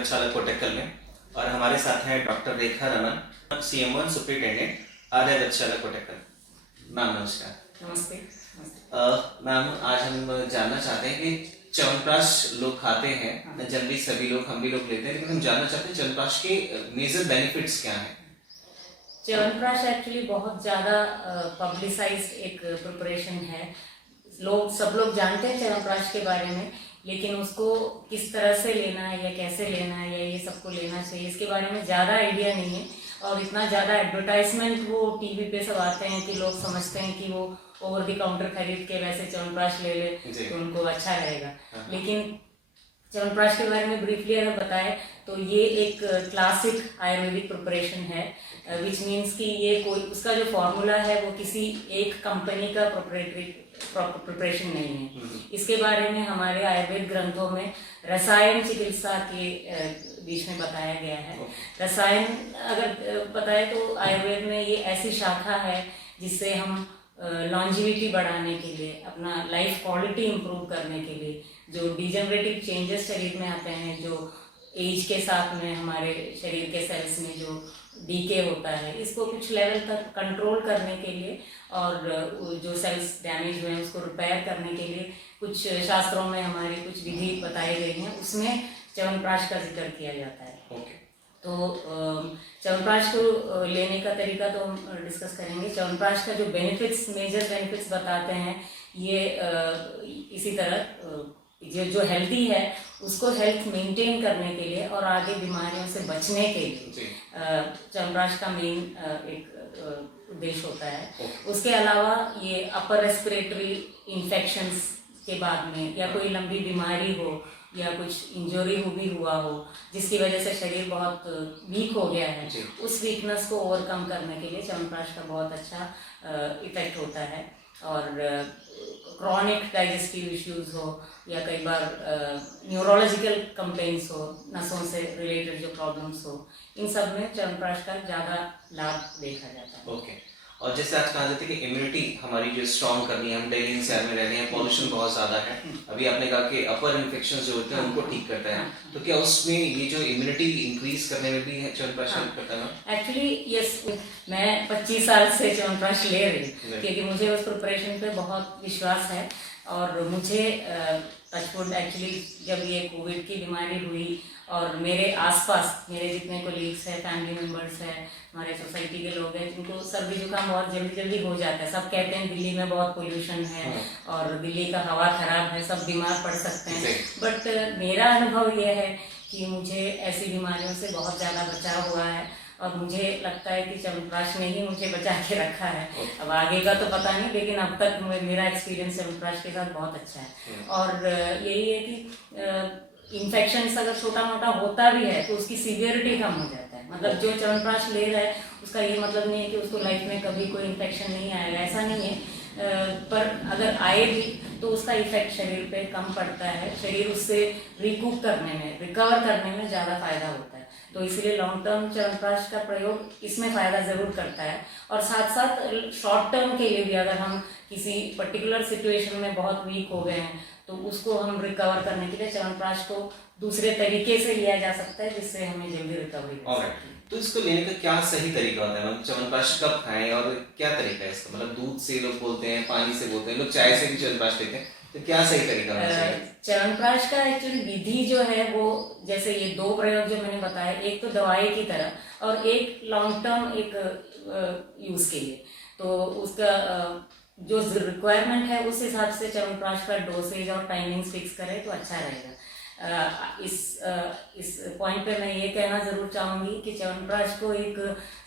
आर्यवत्शाला कोटक्कल में, और हमारे साथ हैं डॉक्टर रेखा रमन, CM1 सुपरिटेंडेंट, आर्यवत्शाला कोटक्कल। मैम नमस्कार। नमस्ते। मैम आज हम जानना चाहते हैं कि च्यवनप्राश लोग खाते हैं, जनरली सभी लोग, हम भी लोग लेते हैं, लेकिन हम जानना चाहते हैं च्यवनप्राश के मेजर बेनिफिट्स क्या हैं। च्यवनप्राश एक्चुअली बहुत ज़्यादा पब्लिसाइज्ड एक प्रिपरेशन है। सब लोग जानते हैं च्यवनप्राश के बारे में, लेकिन उसको किस तरह से लेना है या कैसे लेना है या ये सबको लेना चाहिए, इसके बारे में ज़्यादा आइडिया नहीं है। और इतना ज़्यादा एडवर्टाइजमेंट वो टीवी पे सब आते हैं कि लोग समझते हैं कि वो ओवर द काउंटर खरीद के वैसे च्यवनप्राश ले तो उनको अच्छा रहेगा। लेकिन च्यवनप्राश के बारे में ब्रीफली अगर बताएं तो ये एक क्लासिक आयुर्वेदिक प्रिपरेशन है, विच मीन्स कि ये कोई उसका जो फॉर्मूला है वो किसी एक कंपनी का प्रिपरेशन नहीं है। इसके बारे में हमारे आयुर्वेद ग्रंथों में रसायन चिकित्सा के बीच में बताया गया है। रसायन अगर बताए तो आयुर्वेद में ये ऐसी शाखा है जिससे हम लॉन्जिविटी बढ़ाने के लिए, अपना लाइफ क्वालिटी इम्प्रूव करने के लिए, जो डिजेनरेटिव चेंजेस शरीर में आते हैं, जो एज के साथ में हमारे शरीर के सेल्स में जो डीके होता है, इसको कुछ लेवल तक कंट्रोल करने के लिए और जो सेल्स डैमेज हुए हैं उसको रिपेयर करने के लिए कुछ शास्त्रों में हमारी कुछ विधि बताई गई हैं, उसमें च्यवनप्राश का जिक्र किया जाता है। तो च्यवनप्राश को लेने का तरीका तो हम डिस्कस करेंगे। च्यवनप्राश का जो बेनिफिट्स, मेजर बेनिफिट्स बताते हैं, ये इसी तरह जो हेल्दी है उसको हेल्थ मेंटेन करने के लिए और आगे बीमारियों से बचने के लिए च्यवनप्राश का मेन एक उद्देश्य होता है। उसके अलावा ये अपर रेस्पिरेटरी इन्फेक्शंस के बाद में या कोई लंबी बीमारी हो या कुछ इंजरी हुआ हो जिसकी वजह से शरीर बहुत वीक हो गया है, उस वीकनेस को ओवरकम करने के लिए च्यवनप्राश का बहुत अच्छा इफेक्ट होता है। और क्रॉनिक डाइजेस्टिव इश्यूज हो या कई बार न्यूरोलॉजिकल कंप्लेंट्स हो, नसों से रिलेटेड जो प्रॉब्लम्स हो, इन सब में च्यवनप्राश का ज़्यादा लाभ देखा जाता है। और जैसे आज कहा जाता है कि इम्यूनिटी हमारी जो स्ट्रॉन्ग करनी है, हम दिल्ली शहर में रहते हैं, पॉल्यूशन बहुत ज़्यादा है, अभी आपने कहा कि अपर इन्फेक्शन जो होते हैं उनको ठीक करता है, तो क्या उसमें ये जो इम्यूनिटी इंक्रीज करने में भी च्यवनप्राश हेल्प करता है? एक्चुअली यस, मैं 25 साल से च्यवनप्राश ले रही हूँ क्योंकि मुझे उस प्रिपरेशन पे बहुत विश्वास है। और मुझे टचवुड एक्चुअली जब ये कोविड की बीमारी हुई और मेरे आसपास मेरे जितने कोलीग्स हैं, फैमिली मेम्बर्स हैं, हमारे सोसाइटी के लोग हैं जिनको सर्दी जुकाम बहुत जल्दी हो जाता है। सब कहते हैं दिल्ली में बहुत पोल्यूशन है और दिल्ली का हवा खराब है, सब बीमार पड़ सकते हैं, बट मेरा अनुभव ये है कि मुझे ऐसी बीमारियों से बहुत ज़्यादा बचाव हुआ है और मुझे लगता है कि च्यवनप्राश ने ही मुझे बचा के रखा है। अब आगे का तो पता नहीं, लेकिन अब तक मेरा एक्सपीरियंस च्यवनप्राश के साथ बहुत अच्छा है। और यही है कि इन्फेक्शन अगर छोटा मोटा होता भी है तो उसकी सीवियरिटी कम हो जाता है। मतलब जो च्यवनप्राश ले रहा है उसका ये मतलब नहीं है कि उसको लाइफ में कभी कोई इन्फेक्शन नहीं आएगा, ऐसा नहीं है। पर अगर आए भी तो उसका इफेक्ट शरीर पे कम पड़ता है, शरीर उससे रिकूप करने में, रिकवर करने में ज़्यादा फायदा होता है। तो इसलिए लॉन्ग टर्म च्यवनप्राश का प्रयोग इसमें फ़ायदा ज़रूर करता है। और साथ साथ शॉर्ट टर्म के लिए भी अगर हम किसी पर्टिकुलर सिचुएशन में बहुत वीक हो गए हैं तो उसको हम रिकवर करने के लिए च्यवनप्राश को दूसरे तरीके से लिया जा सकता है जिससे हमें जल्दी रिकवरी हो सकती है। तो इसको लेने का क्या सही तरीका होता है? च्यवनप्राश कब खाएं और क्या तरीका है इसका? मतलब दूध से लोग बोलते हैं, पानी से बोलते हैं, लोग चाय से भी च्यवनप्राश लेते हैं, तो क्या सही तरीका होना चाहिए? च्यवनप्राश का एक्चुअली विधि जो है वो, जैसे ये दो प्रयोग जो मैंने बताया, एक तो दवाई की तरह और एक लॉन्ग टर्म एक यूज के लिए, तो उसका जो रिक्वायरमेंट है उस हिसाब से च्यवनप्राश का डोसेज और टाइमिंग फिक्स करें तो अच्छा रहेगा। इस पॉइंट पे मैं ये कहना ज़रूर चाहूँगी कि च्यवनप्राश को एक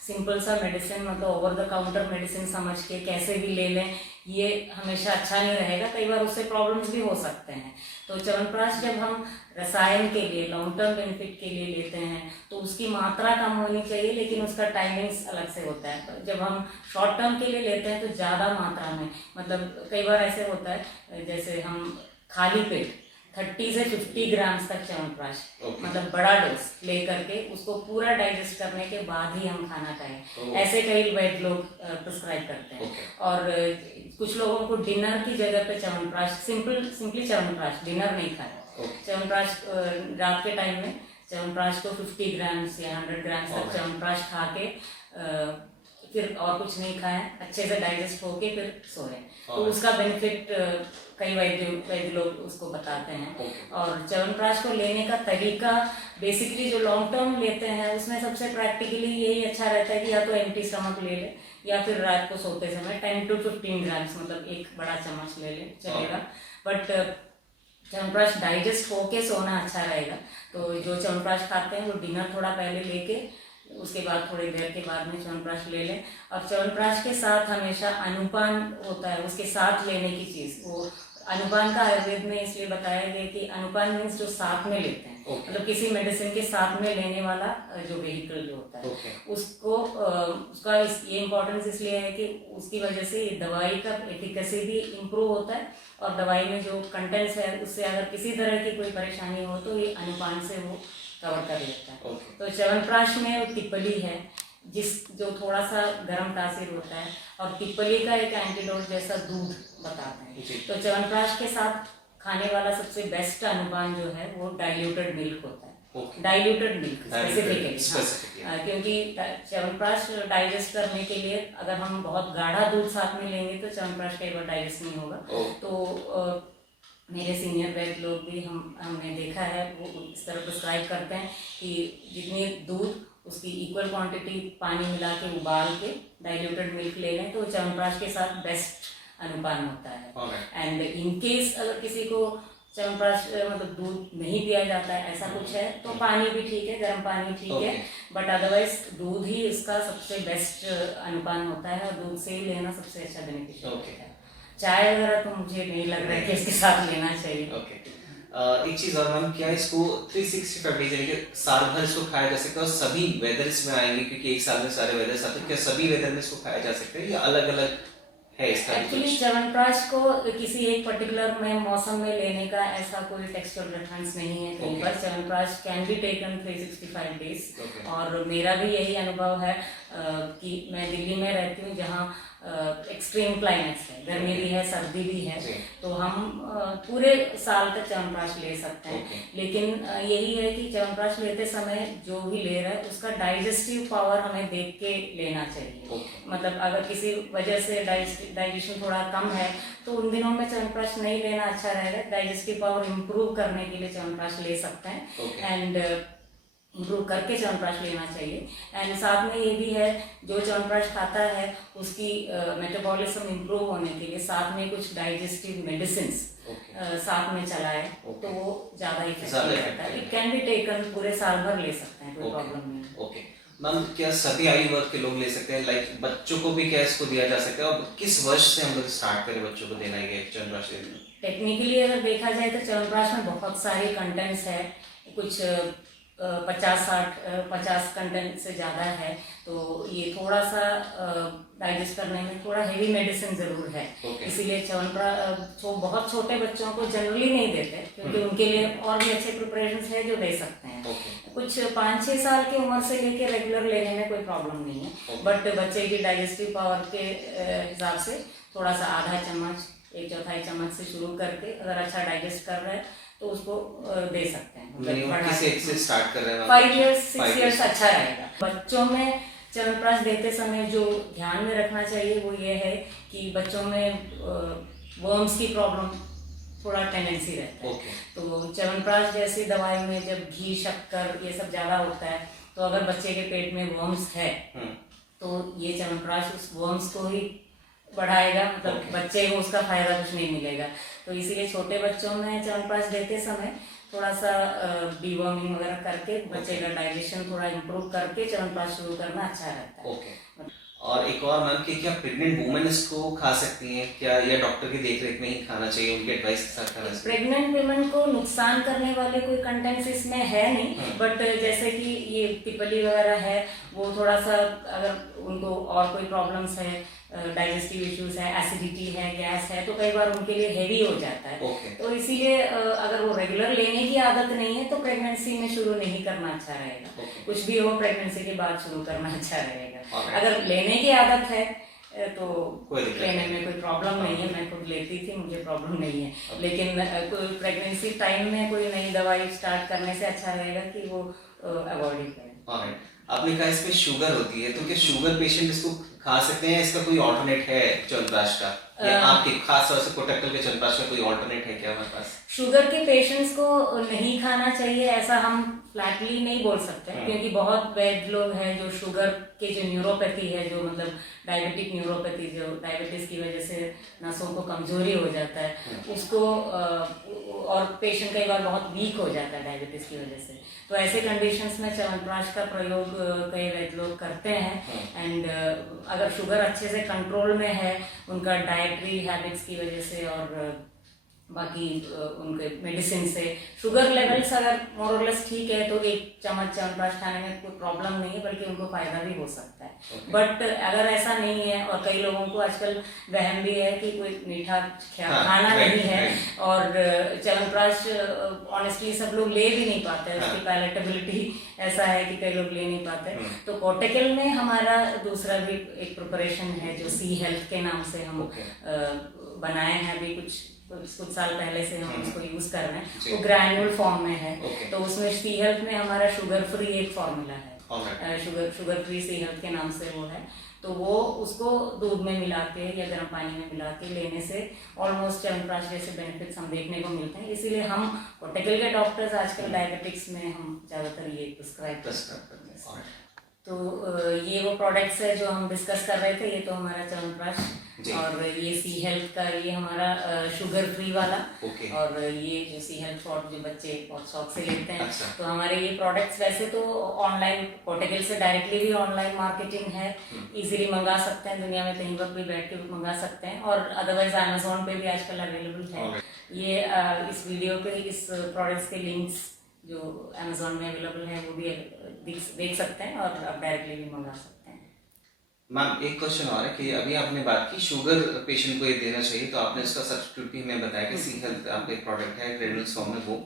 सिंपल सा मेडिसिन, मतलब ओवर द काउंटर मेडिसिन समझ के कैसे भी ले लें, ये हमेशा अच्छा नहीं रहेगा। कई बार उससे प्रॉब्लम्स भी हो सकते हैं। तो च्यवनप्राश जब हम रसायन के लिए, लॉन्ग टर्म बेनिफिट के लिए लेते हैं तो उसकी मात्रा कम होनी चाहिए, लेकिन उसका टाइमिंग्स अलग से होता है। जब हम शॉर्ट टर्म के लिए लेते हैं तो ज़्यादा मात्रा में, मतलब कई बार ऐसे होता है जैसे हम खाली पेट 30 से 50 ग्राम्स तक च्यवनप्राश, मतलब बड़ा डोज ले करके उसको पूरा डाइजेस्ट करने के बाद ही हम खाना खाएं, ऐसे कई वैद्य लोग प्रिस्क्राइब करते हैं। और कुछ लोगों को डिनर की जगह पे च्यवनप्राश, सिंपली च्यवनप्राश, डिनर नहीं खाए, च्यवनप्राश रात के टाइम में च्यवनप्राश को 50 ग्राम्स या 100 ग्राम्स तक च्यवनप्राश खा के फिर और कुछ नहीं खाएं, अच्छे से डाइजेस्ट होके फिर सोएं। तो उसका बेनिफिट कई वैद्य लोग उसको बताते हैं। और च्यवनप्राश को लेने का तरीका बेसिकली जो लॉन्ग टर्म लेते हैं उसमें सबसे प्रैक्टिकली यही अच्छा रहता है कि या तो एम्प्टी स्टमक ले ले या फिर रात को सोते समय 10 to 15 ग्राम्स मतलब एक बड़ा चम्मच ले ले चलेगा। बट च्यवनप्राश डाइजेस्ट होके सोना अच्छा रहेगा। तो जो च्यवनप्राश खाते हैं वो डिनर थोड़ा पहले लेके उसके बाद थोड़ी देर के बाद में च्यवनप्राश ले लें। और च्यवनप्राश के साथ हमेशा अनुपान होता है, उसके साथ लेने की चीज़, वो अनुपान का आयुर्वेद में इसलिए बताया गया कि अनुपान मीन्स जो साथ में लेते हैं, मतलब किसी मेडिसिन के साथ में लेने वाला जो वेहिकल जो होता है उसको उसका ये इम्पोर्टेंस इसलिए है कि उसकी वजह से ये दवाई का एफिकेसी भी इम्प्रूव होता है और दवाई में जो कंटेंट्स है उससे अगर किसी तरह की कोई परेशानी हो तो ये अनुपान से वो कवर कर लेता है। तो च्यवनप्राश में तिपली है जो थोड़ा सा गर्म तासीर होता है और तिपली का एक एंटीडोट जैसा दूध बताते हैं। तो च्यवनप्राश के साथ खाने वाला सबसे बेस्ट अनुपान जो है वो डाइल्यूटेड मिल्क होता है। डाइल्यूटेड मिल्क स्पेसिफिकली, क्योंकि च्यवनप्राश डाइजेस्ट करने के लिए अगर हम बहुत गाढ़ा दूध साथ में लेंगे तो च्यवनप्राश कई बार डाइजेस्ट नहीं होगा। तो मेरे सीनियर वैद्य लोग भी हमने देखा है वो इस तरह प्रिस्क्राइब करते हैं कि जितनी दूध उसकी इक्वल क्वांटिटी पानी मिला के उबाल के डाइल्यूटेड मिल्क ले लें तो च्यवनप्राश के साथ बेस्ट अनुपान होता है। एंड इन केस अगर किसी को च्यवनप्राश मतलब दूध नहीं पिया जाता है ऐसा कुछ है तो पानी भी ठीक है, गर्म पानी ठीक है, बट अदरवाइज दूध ही इसका सबसे बेस्ट अनुपान होता है और दूध से ही लेना सबसे अच्छा बेनिफिशियल होता है। चाय वगैरह तो मुझे नहीं लग रहा है कि इसके साथ लेना चाहिए। एक चीज और मैम, क्या इसको 365 डेज यानी कि साल भर इसको खाया जा सकता है? और सभी वेदर इसमें आएंगे क्योंकि एक साल में सारे वेदर्स आते हैं, क्या सभी वेदर में इसको खाया जा सकता है या अलग अलग है इसका? एक्चुअली च्यवनप्राश को किसी एक पर्टिकुलर में मौसम में लेने का ऐसा कोई टेक्सचुअल रेफरेंस नहीं है कहीं पर। Chyawanprash can be taken 365 days. और मेरा भी यही अनुभव है कि मैं दिल्ली में रहती हूँ जहाँ एक्सट्रीम क्लाइमेट्स है, गर्मी भी है सर्दी भी है, तो हम पूरे साल तक च्यवनप्राश ले सकते हैं। लेकिन यही है कि च्यवनप्राश लेते समय जो भी ले रहा है उसका डाइजेस्टिव पावर हमें देख के लेना चाहिए। मतलब अगर किसी वजह से डाइजेशन थोड़ा कम है तो उन दिनों में च्यवनप्राश नहीं लेना अच्छा रहेगा। डाइजेस्टिव पावर इम्प्रूव करने के लिए च्यवनप्राश ले सकते हैं एंड इम्प्रूव करके च्यवनप्राश लेना चाहिए। एंड साथ में ये भी है जो च्यवनप्राश खाता है उसकी मेटाबॉलिज्म इम्प्रूव होने के लिए साथ में कुछ डाइजेस्टिव मेडिसिन साथ में चलाए तो वो ज़्यादा इफेक्टिव रहता है। इट कैन बी टेकन, पूरे साल भर ले सकते हैं, कोई प्रॉब्लम नहीं। ओके मैम, क्या सभी आयु वर्ग के लोग ले सकते हैं? लाइक बच्चों को भी क्या इसको दिया जा सकता है और किस वर्ष से हम लोग स्टार्ट करें बच्चों को देना है च्यवनप्राश? टेक्निकली अगर देखा जाए तो च्यवनप्राश में बहुत सारी कंटेंट्स है, कुछ 50 कंटेंट से ज़्यादा है, तो ये थोड़ा सा डाइजेस्ट करने में थोड़ा हेवी मेडिसिन ज़रूर है। इसीलिए च्यवनप्राश बहुत छोटे बच्चों को जनरली नहीं देते क्योंकि उनके लिए और भी अच्छे प्रिपरेशंस है जो दे सकते हैं। कुछ 5-6 साल की उम्र से लेके रेगुलर लेने में कोई प्रॉब्लम नहीं है, बट बच्चे की डाइजेस्टिव पावर के हिसाब से थोड़ा सा आधा चम्मच 1/4 चम्मच से शुरू करके अगर अच्छा डाइजेस्ट कर रहा है तो उसको दे सकते हैं। किस एज से स्टार्ट कर रहे हैं? 5 years 6 years अच्छा रहेगा। बच्चों में च्यवनप्राश देते समय जो ध्यान में रखना चाहिए वो ये है कि बच्चों में वर्म्स की प्रॉब्लम थोड़ा टेंडेंसी रहता है। तो च्यवनप्राश जैसी दवाई में जब घी शक्कर ये सब ज़्यादा होता है तो अगर बच्चे के पेट में वर्म्स है तो ये च्यवनप्राश उस वर्म्स को ही बढ़ाएगा, मतलब बच्चे को उसका फायदा कुछ नहीं मिलेगा। तो इसीलिए छोटे बच्चों में च्यवनप्राश देते समय थोड़ा सा डीवर्मिंग वगैरह करके बच्चे का डाइजेशन थोड़ा इम्प्रूव करके च्यवनप्राश शुरू करना अच्छा रहता है। और एक और मैम कि क्या प्रेग्नेंट वुमेन इसको खा सकती हैं क्या, या डॉक्टर की देखरेख में ही खाना चाहिए, उनके एडवाइस के साथ खाना चाहिए? प्रेग्नेंट वुमेन को नुकसान करने वाले कोई कंटेंट्स इसमें है नहीं, बट जैसे कि ये तिपली वगैरह है वो थोड़ा सा अगर उनको और कोई प्रॉब्लम्स है, डाइजेस्टिव इश्यूज है, एसिडिटी है, गैस है, तो कई बार उनके लिए हेवी हो जाता है। तो इसीलिए अगर वो रेगुलर लेने की आदत नहीं है तो प्रेगनेंसी में शुरू नहीं करना अच्छा रहेगा। कुछ भी हो प्रेगनेंसी के बाद शुरू करना अच्छा रहेगा। अगर लेने की आदत है तो कोई दिक्कत लेने में कोई प्रॉब्लम नहीं है। मैं खुद लेती थी, मुझे प्रॉब्लम नहीं है। लेकिन कोई प्रेगनेंसी टाइम में कोई नई दवाई स्टार्ट करने से अच्छा रहेगा कि वो अवॉइड ही करें। ऑलराइट, आपने कहा इसमें शुगर होती है, तो क्या शुगर पेशेंट इसको खा सकते हैं? इसका कोई ऑल्टरनेट है च्यवनप्राश का, या आपके खास तौर से कोटक्कल के च्यवनप्राश का कोई ऑल्टरनेट है क्या हमारे पास? शुगर के पेशेंट्स को नहीं खाना चाहिए ऐसा हम फ्लैटली नहीं बोल सकते, क्योंकि बहुत वैध लोग हैं जो शुगर के जो न्यूरोपैथी है, जो मतलब डायबिटिक न्यूरोपैथी, जो डायबिटीज की वजह से नसों को कमजोरी हो जाता है उसको, और पेशेंट कई बार बहुत वीक हो जाता है डायबिटीज की वजह से, तो ऐसे कंडीशंस में च्यवनप्राश का प्रयोग कई वैध लोग करते हैं। एंड अगर शुगर अच्छे से कंट्रोल में है उनका डाइटरी हैबिट्स की वजह से और बाकी उनके मेडिसिन से, शुगर लेवल्स अगर मोरलेस ठीक है तो एक चम्मच च्यवनप्राश खाने में कोई प्रॉब्लम नहीं है, बल्कि उनको फायदा भी हो सकता है। बट अगर ऐसा नहीं है, और कई लोगों को आजकल वहम भी है कि कोई मीठा खाना नहीं है, और च्यवनप्राश ऑनेस्टली सब लोग ले भी नहीं पाते, उसकी पैलेटेबिलिटी ऐसा है कि कई लोग ले नहीं पाते। तो कोटक्कल में हमारा दूसरा भी एक प्रिपरेशन है जो सी हेल्थ के नाम से हम बनाए हैं, अभी कुछ साल पहले से हम उसको यूज कर रहे हैं। वो ग्रैन्यूल फॉर्म में है, तो उसमें सी हेल्थ में हमारा शुगर फ्री एक फॉर्मूला है, शुगर फ्री सी हेल्थ के नाम से वो है। तो वो उसको दूध में मिला के या गर्म पानी में मिला के लेने से ऑलमोस्ट च्यवनप्राश जैसे बेनिफिट्स हम देखने को मिलते हैं। इसीलिए हम कोटक्कल के डॉक्टर्स आजकल डायबिटिक्स में हम ज्यादातर ये प्रिस्क्राइब करते हैं। तो ये वो प्रोडक्ट्स है जो हम डिस्कस कर रहे थे। ये तो हमारा च्यवनप्राश, और ये सी हेल्थ का ये हमारा शुगर फ्री वाला, और ये जो सी हेल्थ फॉर जो बच्चे बहुत शौक से लेते हैं। तो हमारे ये प्रोडक्ट्स वैसे तो ऑनलाइन कोटक्कल से डायरेक्टली भी ऑनलाइन मार्केटिंग है, इजीली मंगा सकते हैं, दुनिया में कहीं पर भी बैठ के भी मंगा सकते हैं, और अदरवाइज अमेजोन पे भी आजकल अवेलेबल है। ये इस वीडियो पे इस प्रोडक्ट्स के लिंक्स जो अमेजोन में अवेलेबल है वो भी देख सकते हैं, और आप डायरेक्टली भी मंगा सकते हैं। मैम एक क्वेश्चन और है कि अभी आपने बात की शुगर पेशेंट को ये देना चाहिए, तो आपने इसका सब्स्टिट्यूट भी हमें बताया कि सी हेल्थ आपका एक प्रोडक्ट है ग्रेन्यूल्स फॉर्म में। वो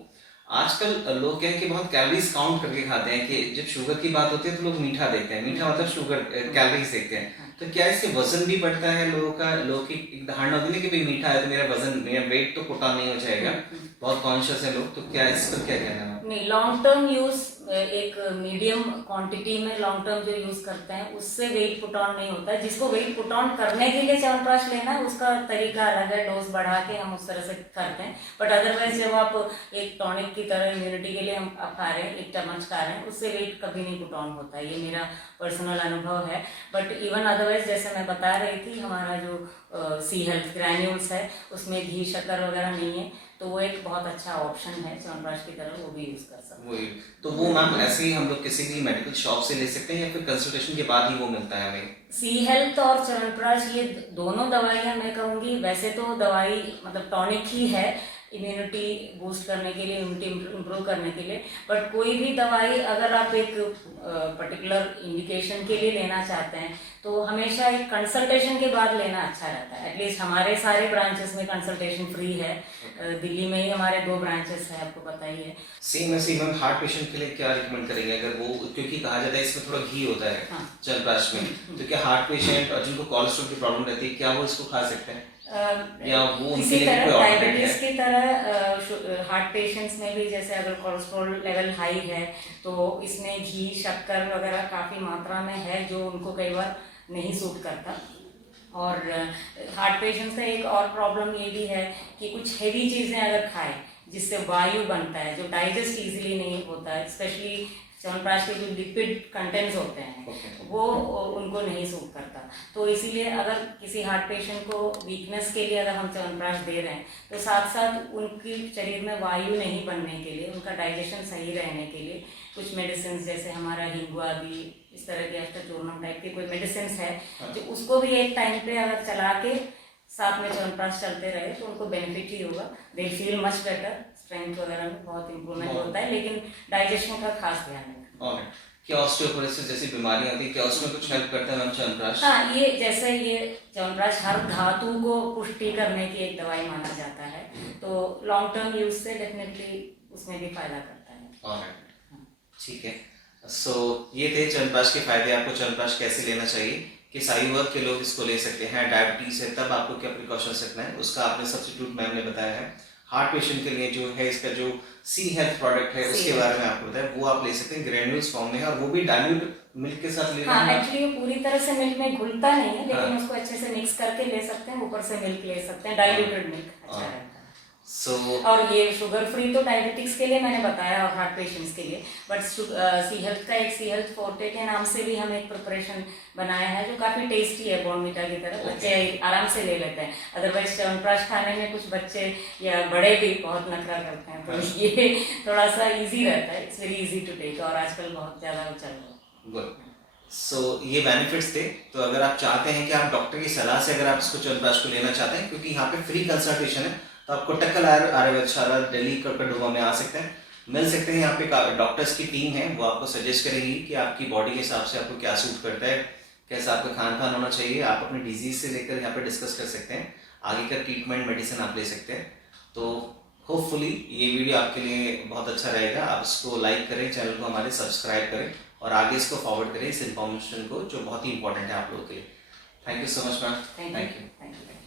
आजकल लोग क्या है कि बहुत कैलोरीज काउंट करके खाते हैं, कि जब शुगर की बात होती है तो लोग मीठा देखते हैं, मीठा मतलब शुगर कैलोरीज देखते हैं। तो क्या इससे वजन भी बढ़ता है लोगों का? लोग की एक धारणा होती है कि भाई मीठा है तो मेरा वजन, मेरा वेट तो पुट ऑन नहीं हो जाएगा, बहुत कॉन्शियस है लोग, तो क्या इस पर क्या कहना है? नहीं, लॉन्ग टर्म यूज एक मीडियम क्वांटिटी में लॉन्ग टर्म जो यूज करते हैं उससे वेट पुट ऑन नहीं होता है। जिसको वेट पुट ऑन करने के लिए च्यवनप्राश लेना है उसका तरीका अलग है, डोज बढ़ा के हम उस तरह से करते हैं। बट अदरवाइज जब आप एक टॉनिक की तरह इम्यूनिटी के लिए हम खा रहे हैं, एक चम्मच खा रहे हैं, उससे वेट कभी नहीं पुट ऑन होता है, ये मेरा पर्सनल अनुभव है। बट इवन अदरवाइज जैसे मैं बता रही थी, हमारा जो सी हेल्थ ग्रैन्यूल्स है उसमें घी शक्कर वगैरह नहीं है, तो वो एक बहुत अच्छा ऑप्शन है च्यवनप्राश की तरह, वो भी यूज कर सकते हैं। तो वो मैम ऐसे ही हम लोग किसी भी मेडिकल शॉप से ले सकते हैं, या फिर कंसल्टेशन के बाद ही वो मिलता है हमें? सी हेल्थ और च्यवनप्राश ये दोनों दवाइयाँ मैं कहूँगी, वैसे तो दवाई मतलब टॉनिक ही है इम्यूनिटी बूस्ट करने के लिए, इम्यूनिटी इम्प्रूव करने के लिए। बट कोई भी दवाई अगर आप एक पर्टिकुलर इंडिकेशन के लिए लेना चाहते हैं तो हमेशा एक कंसल्टेशन के बाद लेना अच्छा रहता है। एटलीस्ट हमारे सारे ब्रांचेस में कंसल्टेशन फ्री है, दिल्ली में ही हमारे 2 ब्रांचेस है, आपको पता ही है। सेम ऐसे ही मैम हार्ट पेशेंट के लिए क्या रिकमेंड करेंगे? अगर वो, क्योंकि कहा जाता है इसमें थोड़ा घी होता है च्यवनप्राश में, तो क्या हार्ट पेशेंट और जिनको कोलेस्ट्रॉल की प्रॉब्लम रहती है क्या वो इसको खा सकते हैं? या वो इसी तरह डायबिटीज की तरह हार्ट पेशेंट्स में भी जैसे अगर कोलेस्ट्रॉल लेवल हाई है तो इसमें घी शक्कर वगैरह काफ़ी मात्रा में है जो उनको कई बार नहीं सूट करता। और हार्ट पेशेंट्स का एक और प्रॉब्लम ये भी है कि कुछ हेवी चीज़ें अगर खाएं जिससे वायु बनता है, जो डाइजेस्ट इजीली नहीं होता है, स्पेशली च्यवनप्राश के जो लिपिड कंटेंट्स होते हैं वो उनको नहीं सूट करता। तो इसीलिए अगर किसी हार्ट पेशेंट को वीकनेस के लिए अगर हम च्यवनप्राश दे रहे हैं तो साथ साथ उनके शरीर में वायु नहीं बनने के लिए, उनका डाइजेशन सही रहने के लिए कुछ मेडिसिन जैसे हमारा हिंगुआ भी, इस तरह के अष्टचूर्णम टाइप के कोई मेडिसिन है जो उसको भी एक टाइम पे अगर चला के साथ में च्यवनप्राश चलते रहे तो उनको बेनिफिट ही होगा। They feel much better, strength वगैरह में बहुत इंप्रूवमेंट होता है, लेकिन डाइजेशन का खास ध्यान रखें। क्या ऑस्टियोपोरोसिस जैसी बीमारियां होती है, क्या उसमें कुछ हेल्प करता है मैम च्यवनप्राश? हाँ, ये जैसे ये च्यवनप्राश हर धातु को पुष्टि करने की एक दवाई माना जाता है, तो लॉन्ग टर्म यूज से डेफिनेटली उसमें भी फायदा करता है। ठीक है। सो ये थे च्यवनप्राश के फायदे, आपको च्यवनप्राश कैसे लेना चाहिए, किस आयु वर्ग के लोग इसको ले सकते हैं, डायबिटीज है तब आपको क्या प्रिकॉशंस रखना है, उसका आपने सब्स्टिट्यूट मैम ने बताया है। हार्ट पेशेंट के लिए जो है इसका जो सी हेल्थ प्रोडक्ट है उसके बारे में आपको बताया, वो आप ले सकते हैं, ग्रेन्यूल्स फॉर्म में है और वो भी डाइल्यूट मिल्क के साथ लेना है। एक्चुअली वो पूरी तरह से मिल्क में घुलता नहीं है, लेकिन उसको अच्छे से मिक्स करके ले सकते हैं, ऊपर से मिल्क ले सकते हैं, डाइल्यूटेड मिल्क अच्छा रहता है। और ये शुगर फ्री तो डायबिटिक्स के लिए मैंने बताया और हार्ट पेशेंट्स के लिए, बट सी हेल्थ का एक सी हेल्थ फोर्टे के नाम से भी हम एक प्रिपरेशन बनाया है जो काफी टेस्टी है, बॉर्नविटा की तरह, बच्चे आराम से ले लेते हैं। अदरवाइज च्यवनप्राश खाने में कुछ बच्चे या बड़े भी बहुत नखरा करते हैं, तो ये थोड़ा सा इजी रहता है, it's very easy to take और आजकल बहुत ज्यादा चल रहा है। गुड। सो ये बेनिफिट्स थे, तो अगर आप चाहते हैं कि आप डॉक्टर की सलाह से अगर आप इसको च्यवनप्राश को लेना चाहते हैं, क्योंकि यहाँ पे फ्री कंसल्टेशन है, तो आप कोटक्कल आयुर्वेदशाला दिल्ली कड़कड़डुमा में आ सकते हैं, मिल सकते हैं। यहाँ पे डॉक्टर्स की टीम है, वो आपको सजेस्ट करेगी कि आपकी बॉडी के हिसाब से आपको क्या सूट करता है, कैसा आपका खान पान होना चाहिए। आप अपने डिजीज से लेकर यहाँ पे डिस्कस कर सकते हैं, आगे का ट्रीटमेंट मेडिसिन आप ले सकते हैं। तो होपफुली ये वीडियो आपके लिए बहुत अच्छा रहेगा, आप इसको लाइक करें, चैनल को हमारे सब्सक्राइब करें और आगे इसको फॉरवर्ड करें इस इन्फॉर्मेशन को जो बहुत ही इंपॉर्टेंट है आप लोगों के लिए। Thank you so much ma'am. Thank you.